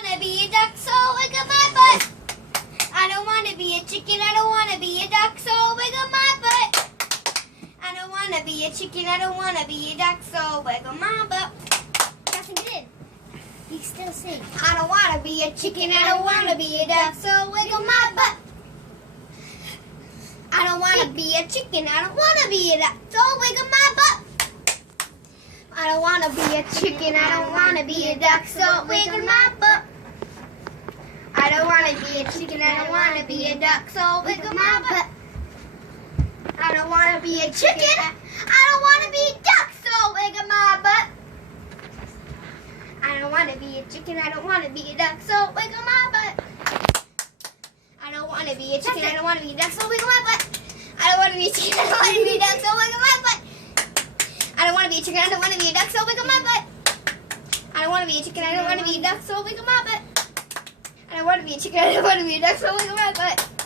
Wanna be a duck, so wiggle my butt. I don't wanna be a chicken, I don't wanna be a duck, so wiggle my butt. I don't wanna be a chicken, I don't wanna be a duck, so wiggle my butt. That's good. You still sing. I don't wanna be a chicken, I don't wanna be a duck, so wiggle my butt. I don't wanna be a chicken, I don't wanna be a duck, so wiggle my butt. I don't wanna be a chicken, I don't wanna be a duck, so wiggle my butt. I don't wanna be a chicken, I don't wanna be a duck, so wiggle my butt. I don't wanna be a chicken, I don't wanna be a duck, so wiggle my butt. I don't wanna be a chicken, I don't wanna be a duck, so wiggle my butt. I don't wanna be a chicken, I don't wanna be a duck, so wiggle my butt. I don't wanna be a chicken, I don't wanna be a duck, so wiggle my butt. I don't wanna be a chicken, I don't wanna be a duck, so wiggle my butt. I don't wanna be a chicken, I don't wanna be a duck, so wiggle my butt. I don't wanna be a chicken, I don't wanna be a duck, so wiggle my butt.